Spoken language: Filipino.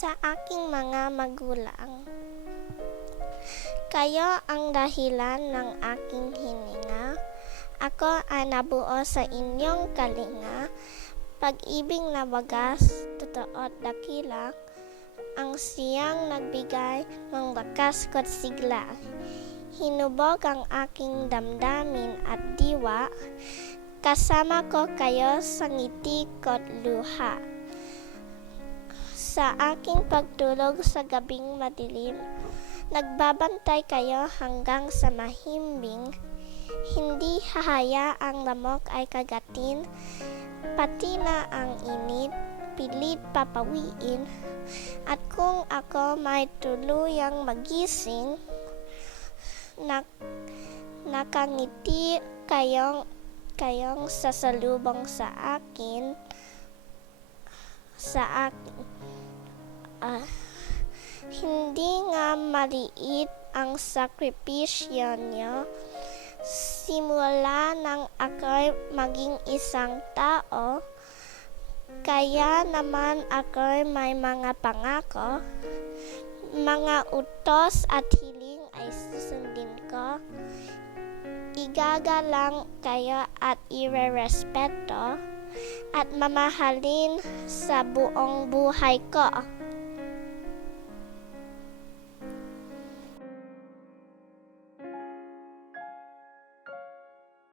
sa aking mga magulang. Kayo ang dahilan ng aking hininga. Ako ay nabuo sa inyong kalinga, pag-ibig na wagas, totoo at dakila, ang siyang nagbigay ng lakas ko't sigla. Hinubog ang aking damdamin at diwa, kasama ko kayo sa ngiti ko't luha. Sa aking pagtulog sa gabing madilim, nagbabantay kayo hanggang sa mahimbing. Hindi hahayaang lamok ay kagatin, pati na ang init, pilit papawiin. At kung ako may tuluyang magising, nakangiti kayong sasalubong sa akin. Hindi nga maliit ang sakripisyo niyo. Simula nang ako'y maging isang tao, kaya naman ako'y may mga pangako, mga utos at hiling ay susundin ko. Igagalang kayo at irerespeto at mamahalin sa buong buhay ko.